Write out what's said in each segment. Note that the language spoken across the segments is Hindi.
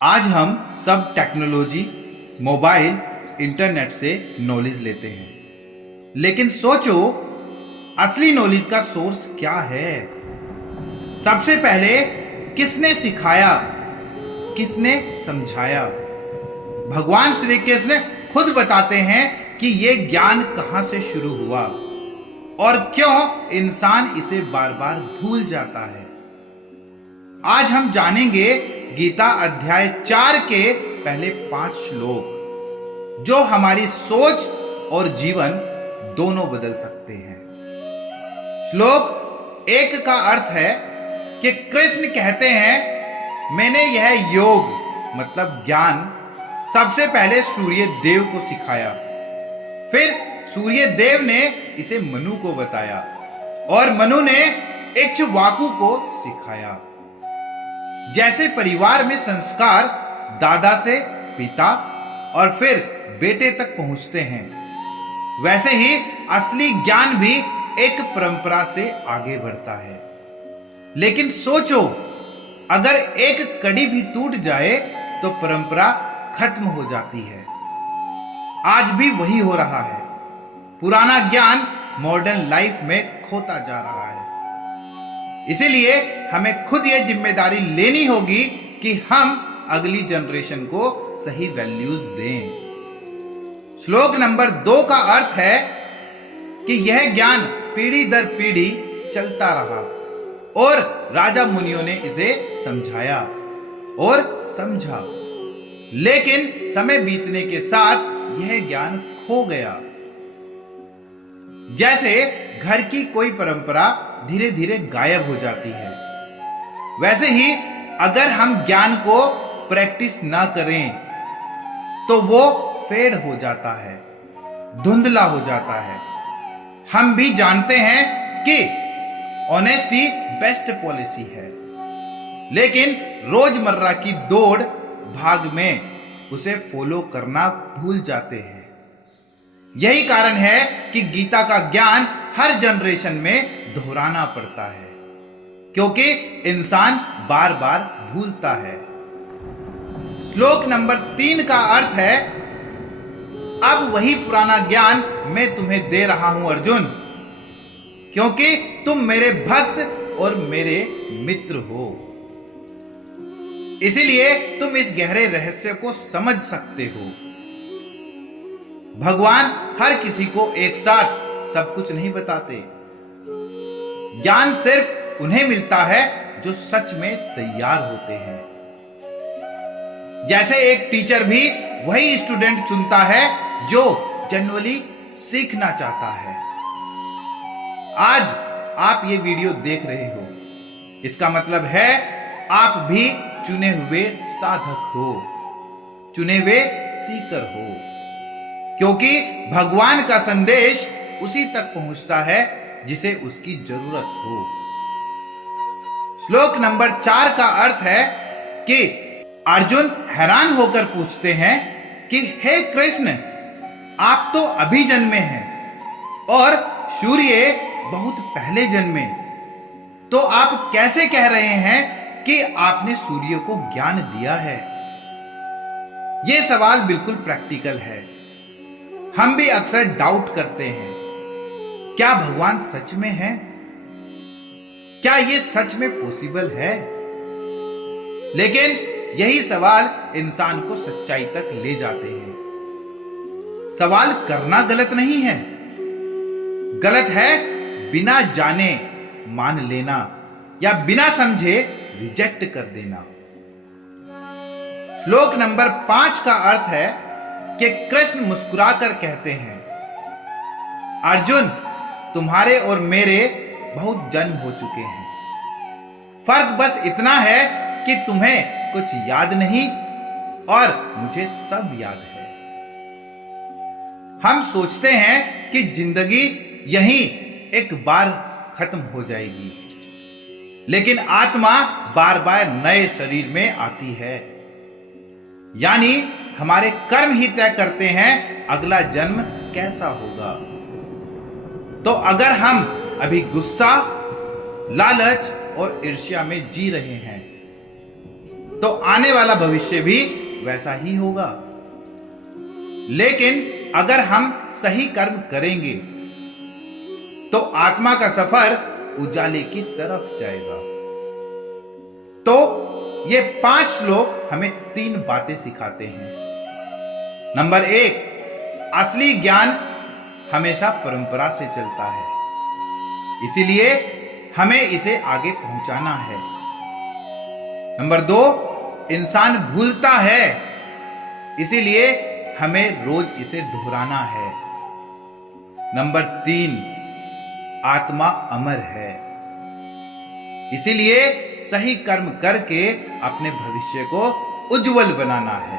आज हम सब टेक्नोलॉजी, मोबाइल, इंटरनेट से नॉलेज लेते हैं, लेकिन सोचो असली नॉलेज का सोर्स क्या है। सबसे पहले किसने सिखाया, किसने समझाया? भगवान श्री कृष्ण खुद बताते हैं कि यह ज्ञान कहां से शुरू हुआ और क्यों इंसान इसे बार बार भूल जाता है। आज हम जानेंगे गीता अध्याय 4 के पहले 5 श्लोक, जो हमारी सोच और जीवन दोनों बदल सकते हैं। श्लोक 1 का अर्थ है कि कृष्ण कहते हैं, मैंने यह योग मतलब ज्ञान सबसे पहले सूर्य देव को सिखाया, फिर सूर्य देव ने इसे मनु को बताया और मनु ने इक्ष्वाकु को सिखाया। जैसे परिवार में संस्कार दादा से पिता और फिर बेटे तक पहुंचते हैं, वैसे ही असली ज्ञान भी एक परंपरा से आगे बढ़ता है। लेकिन सोचो, अगर एक कड़ी भी टूट जाए तो परंपरा खत्म हो जाती है। आज भी वही हो रहा है। पुराना ज्ञान मॉडर्न लाइफ में खोता जा रहा है। इसीलिए हमें खुद यह जिम्मेदारी लेनी होगी कि हम अगली जनरेशन को सही वैल्यूज दें। श्लोक नंबर 2 का अर्थ है कि यह ज्ञान पीढ़ी दर पीढ़ी चलता रहा और राजा मुनियों ने इसे समझाया और समझा, लेकिन समय बीतने के साथ यह ज्ञान खो गया। जैसे घर की कोई परंपरा धीरे धीरे गायब हो जाती है, वैसे ही अगर हम ज्ञान को प्रैक्टिस ना करें तो वो फेड हो जाता है, धुंधला हो जाता है। हम भी जानते हैं कि ऑनेस्टी बेस्ट पॉलिसी है, लेकिन रोजमर्रा की दौड़ भाग में उसे फॉलो करना भूल जाते हैं। यही कारण है कि गीता का ज्ञान हर जनरेशन में दोहराना पड़ता है, क्योंकि इंसान बार बार भूलता है। श्लोक नंबर 3 का अर्थ है, अब वही पुराना ज्ञान मैं तुम्हें दे रहा हूं अर्जुन, क्योंकि तुम मेरे भक्त और मेरे मित्र हो। इसीलिए तुम इस गहरे रहस्य को समझ सकते हो। भगवान हर किसी को एक साथ सब कुछ नहीं बताते। ज्ञान सिर्फ उन्हें मिलता है जो सच में तैयार होते हैं। जैसे एक टीचर भी वही स्टूडेंट चुनता है जो जेन्युइनली सीखना चाहता है। आज आप ये वीडियो देख रहे हो, इसका मतलब है आप भी चुने हुए साधक हो, चुने हुए सीकर हो, क्योंकि भगवान का संदेश उसी तक पहुंचता है जिसे उसकी जरूरत हो। श्लोक नंबर 4 का अर्थ है कि अर्जुन हैरान होकर पूछते हैं कि हे कृष्ण, आप तो अभी जन्मे हैं और सूर्य बहुत पहले जन्मे, तो आप कैसे कह रहे हैं कि आपने सूर्य को ज्ञान दिया है? यह सवाल बिल्कुल प्रैक्टिकल है। हम भी अक्सर डाउट करते हैं, क्या भगवान सच में है? क्या यह सच में पॉसिबल है? लेकिन यही सवाल इंसान को सच्चाई तक ले जाते हैं। सवाल करना गलत नहीं है, गलत है बिना जाने मान लेना या बिना समझे रिजेक्ट कर देना। श्लोक नंबर 5 का अर्थ है कि कृष्ण मुस्कुराकर कहते हैं, अर्जुन, तुम्हारे और मेरे बहुत जन्म हो चुके हैं। फर्क बस इतना है कि तुम्हें कुछ याद नहीं और मुझे सब याद है। हम सोचते हैं कि जिंदगी यहीं एक बार खत्म हो जाएगी, लेकिन आत्मा बार बार नए शरीर में आती है। यानी हमारे कर्म ही तय करते हैं अगला जन्म कैसा होगा। तो अगर हम अभी गुस्सा, लालच और ईर्ष्या में जी रहे हैं तो आने वाला भविष्य भी वैसा ही होगा। लेकिन अगर हम सही कर्म करेंगे तो आत्मा का सफर उजाले की तरफ जाएगा। तो ये 5 श्लोक हमें 3 बातें सिखाते हैं। नंबर 1, असली ज्ञान हमेशा परंपरा से चलता है, इसीलिए हमें इसे आगे पहुंचाना है। नंबर 2, इंसान भूलता है, इसीलिए हमें रोज इसे दोहराना है। नंबर 3, आत्मा अमर है, इसीलिए सही कर्म करके अपने भविष्य को उज्जवल बनाना है।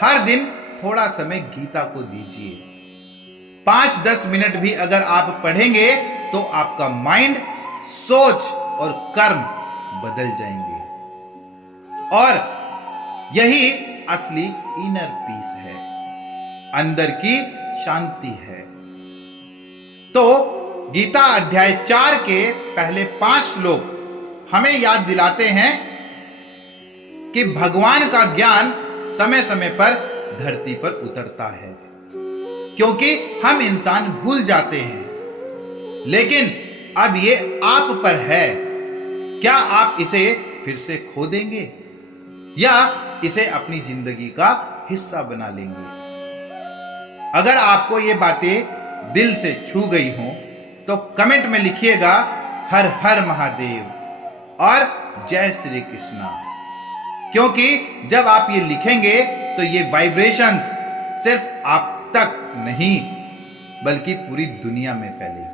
हर दिन थोड़ा समय गीता को दीजिए। 5-10 मिनट भी अगर आप पढ़ेंगे तो आपका माइंड, सोच और कर्म बदल जाएंगे। और यही असली इनर पीस है, अंदर की शांति है। तो गीता अध्याय 4 के पहले 5 श्लोक हमें याद दिलाते हैं कि भगवान का ज्ञान समय समय पर धरती पर उतरता है, क्योंकि हम इंसान भूल जाते हैं। लेकिन अब ये आप पर है, क्या आप इसे फिर से खो देंगे या इसे अपनी जिंदगी का हिस्सा बना लेंगे? अगर आपको ये बातें दिल से छू गई हों तो कमेंट में लिखिएगा हर हर महादेव और जय श्री कृष्णा, क्योंकि जब आप ये लिखेंगे तो ये वाइब्रेशंस सिर्फ आप तक नहीं बल्कि पूरी दुनिया में फैलेगी।